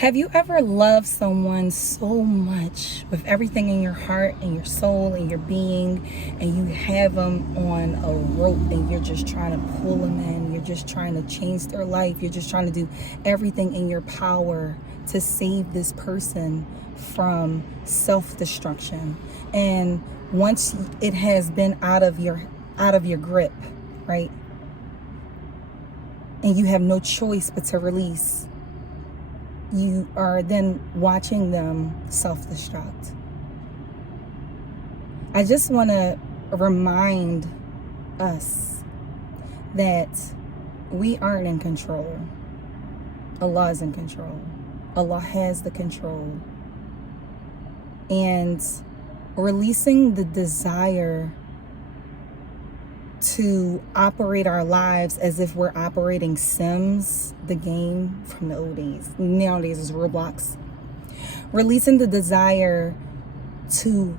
Have you ever loved someone so much with everything in your heart and your soul and your being, and you have them on a rope and you're just trying to pull them in, you're just trying to change their life, you're just trying to do everything in your power to save this person from self-destruction? And once it has been out of your grip, right? And you have no choice but to release, you are then watching them self-destruct. I just want to remind us that we aren't in control. Allah is in control. Allah has the control. And releasing the desire to operate our lives as if we're operating Sims, the game from the old days. Nowadays is Roblox. Releasing the desire to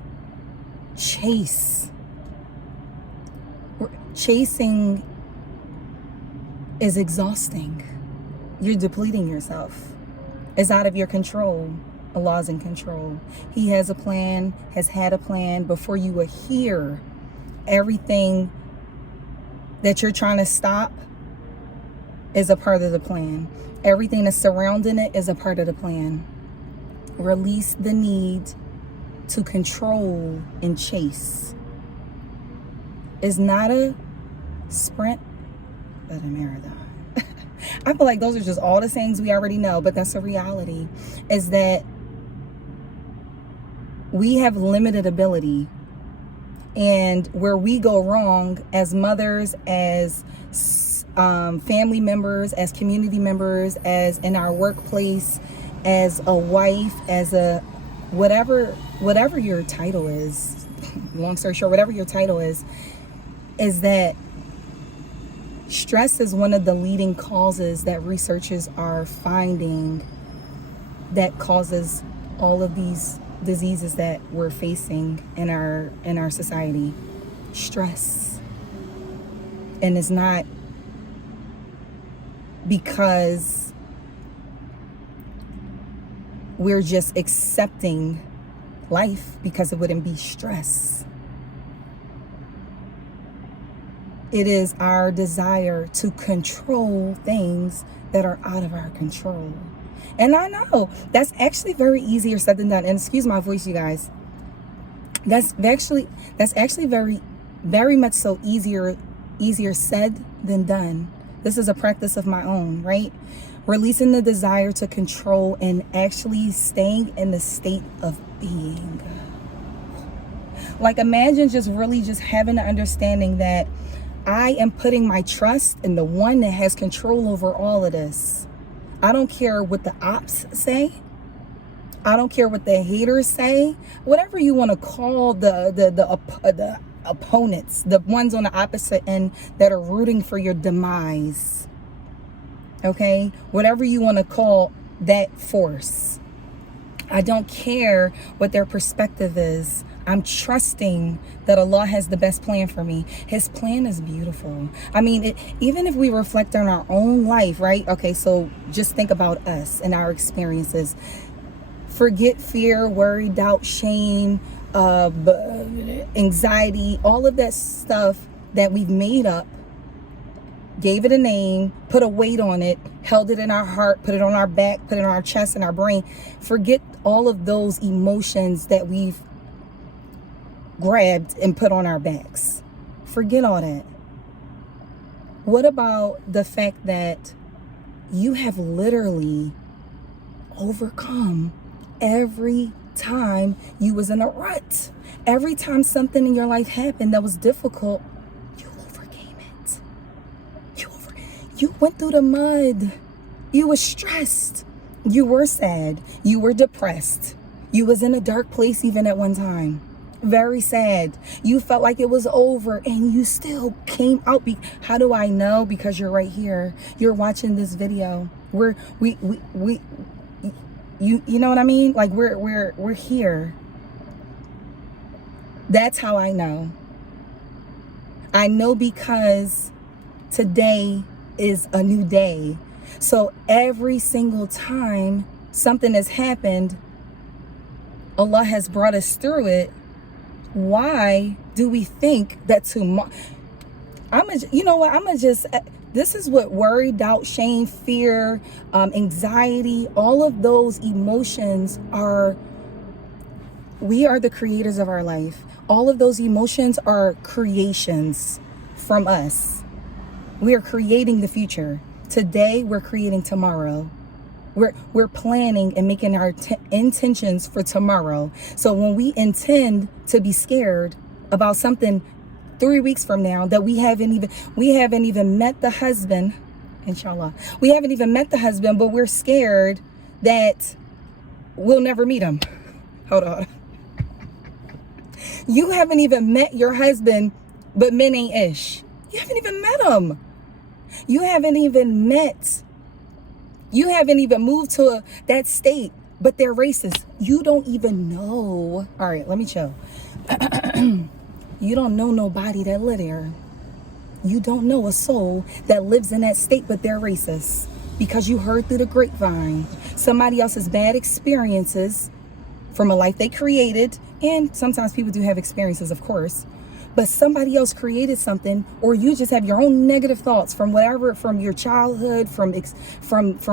chase. Chasing is exhausting. You're depleting yourself. It's out of your control. Allah's in control. He has a plan, has had a plan before you were here. Everything that you're trying to stop is a part of the plan. Everything that's surrounding it is a part of the plan. Release the need to control and chase. It's not a sprint, but a marathon. I feel like those are just all the things we already know, but that's a reality, is that we have limited ability. And where we go wrong as mothers, as family members, as community members, as in our workplace, as a wife, as a whatever your title is, long story short, whatever your title is that stress is one of the leading causes that researchers are finding that causes all of these diseases that we're facing in our society. Stress. And it's not because we're just accepting life, because it wouldn't be stress. It is our desire to control things that are out of our control. And I know that's actually very easier said than done. And excuse my voice, you guys. That's actually very much so easier said than done. This is a practice of my own, right? Releasing the desire to control and actually staying in the state of being. Like, imagine just really just having the understanding that I am putting my trust in the one that has control over all of this. I don't care what the ops say. I don't care what the haters say. Whatever you want to call the opponents, the ones on the opposite end that are rooting for your demise. Okay? Whatever you want to call that force. I don't care what their perspective is. I'm trusting that Allah has the best plan for me. His plan is beautiful. I mean, even if we reflect on our own life, right? Okay, so just think about us and our experiences. Forget fear, worry, doubt, shame, anxiety, all of that stuff that we've made up, gave it a name, put a weight on it, held it in our heart, put it on our back, put it on our chest and our brain. Forget all of those emotions that we've grabbed and put on our backs. Forget all that. What about the fact that you have literally overcome every time you was in a rut? Every time something in your life happened that was difficult, you overcame it. You went through the mud. You were stressed. You were sad. You were depressed. You was in a dark place even at one time. Very sad. You felt like it was over and you still came out. How do I know? Because you're right here. You're watching this video. You know what I mean? Like we're here. That's how I know. I know because today is a new day. So every single time something has happened, Allah has brought us through it, why do we think that tomorrow, this is what worry, doubt, shame, fear, anxiety, all of those emotions are. We are the creators of our life. All of those emotions are creations from us. We are creating the future. Today, we're creating tomorrow. We're planning and making our intentions for tomorrow. So when we intend to be scared about something 3 weeks from now that we haven't even met the husband, inshallah. We haven't even met the husband, but we're scared that we'll never meet him. Hold on. You haven't even met your husband, but men ain't ish. You haven't even met him. You haven't even moved to that state, but they're racist. You don't even know. All right, let me chill. You don't know nobody that live there. You don't know a soul that lives in that state, but they're racist. Because you heard through the grapevine somebody else's bad experiences from a life they created. And sometimes people do have experiences, of course. But somebody else created something, or you just have your own negative thoughts from whatever, from your childhood, from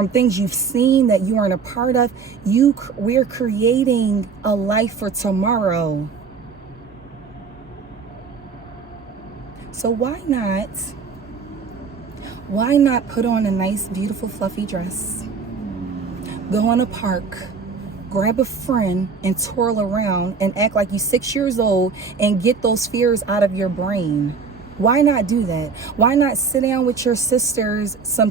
things you've seen that you aren't a part of. We're creating a life for tomorrow. So why not put on a nice, beautiful, fluffy dress, go in a park, grab a friend and twirl around and act like you're 6 years old and get those fears out of your brain? Why not do that? Why not sit down with your sisters, some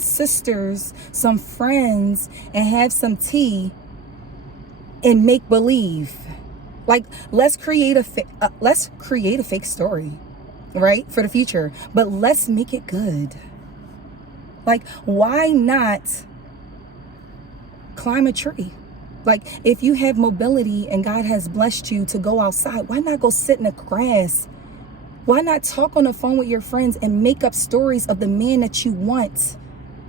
friends, and have some tea and make believe? Like, let's create a fake story, right, for the future, but let's make it good. Like, why not climb a tree? Like, if you have mobility and God has blessed you to go outside, why not go sit in the grass? Why not talk on the phone with your friends and make up stories of the man that you want?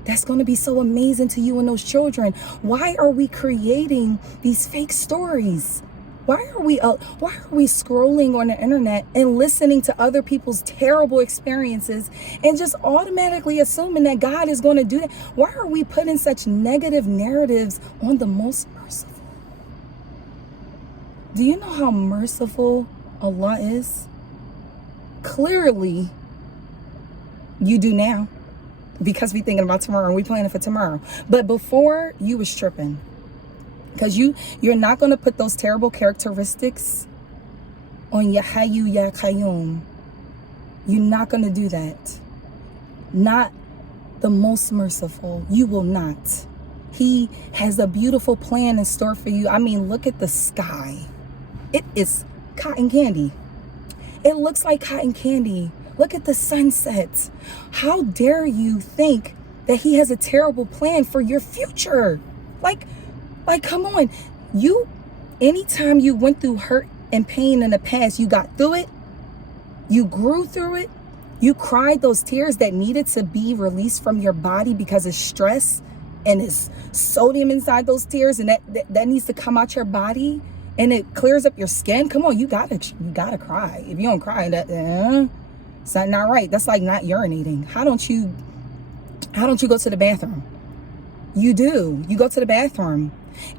That's going to be so amazing to you and those children. Why are we creating these fake stories? Why are we scrolling on the internet and listening to other people's terrible experiences and just automatically assuming that God is going to do that? Why are we putting such negative narratives on the most merciful? Do you know how merciful Allah is? Clearly, you do now, because we thinking about tomorrow and we planning for tomorrow. But before, you was tripping. Because you're not going to put those terrible characteristics on Ya Hayyu Ya Qayyum. You're not going to do that. Not the most merciful. You will not. He has a beautiful plan in store for you. I mean, look at the sky. It is cotton candy. It looks like cotton candy. Look at the sunsets. How dare you think that he has a terrible plan for your future? Like, come on. Anytime you went through hurt and pain in the past, you got through it. You grew through it. You cried those tears that needed to be released from your body because of stress, and it's sodium inside those tears, and that needs to come out your body, and it clears up your skin. Come on, you gotta cry. If you don't cry, it's not right. That's like not urinating. How don't you go to the bathroom? You do. You go to the bathroom.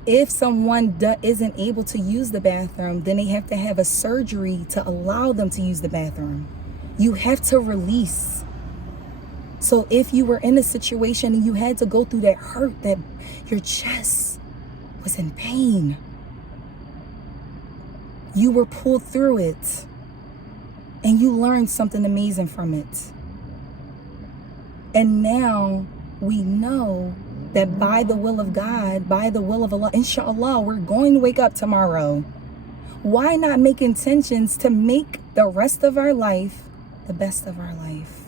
If someone isn't able to use the bathroom, then they have to have a surgery to allow them to use the bathroom. You have to release. So if you were in a situation and you had to go through that hurt, that your chest was in pain, you were pulled through it and you learned something amazing from it. And now we know that by the will of God, by the will of Allah, inshallah, we're going to wake up tomorrow. Why not make intentions to make the rest of our life the best of our life?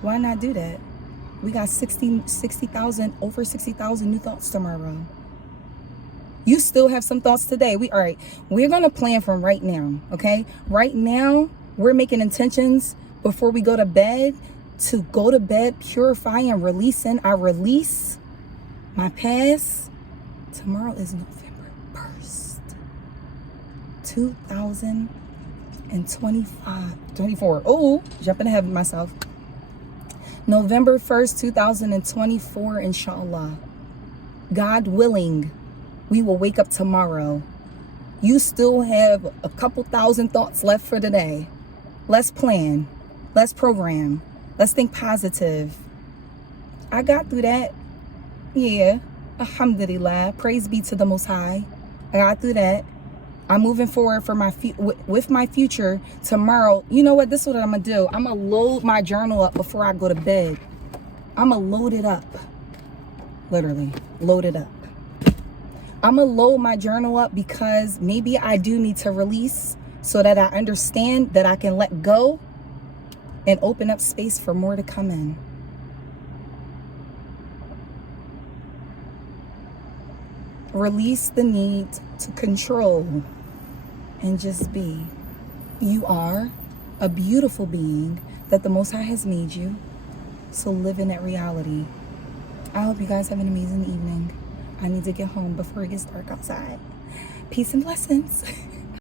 Why not do that? We got over 60,000 new thoughts tomorrow. You still have some thoughts today. We're going to plan from right now, okay? Right now, we're making intentions before we go to bed, to go to bed purifying and releasing. I release my past. Tomorrow is November 1st, 2024. Oh, jumping ahead of myself. November 1st, 2024, inshallah. God willing, we will wake up tomorrow. You still have a couple thousand thoughts left for today. Let's plan. Let's program. Let's think positive. I got through that. Yeah. Alhamdulillah. Praise be to the Most High. I got through that. I'm moving forward for with my future tomorrow. You know what? This is what I'm going to do. I'm going to load my journal up before I go to bed. I'm going to load it up. Literally. Load it up. I'm going to load my journal up because maybe I do need to release so that I understand that I can let go and open up space for more to come in. Release the need to control and just be. You are a beautiful being that the Most High has made you. So live in that reality. I hope you guys have an amazing evening. I need to get home before it gets dark outside. Peace and blessings.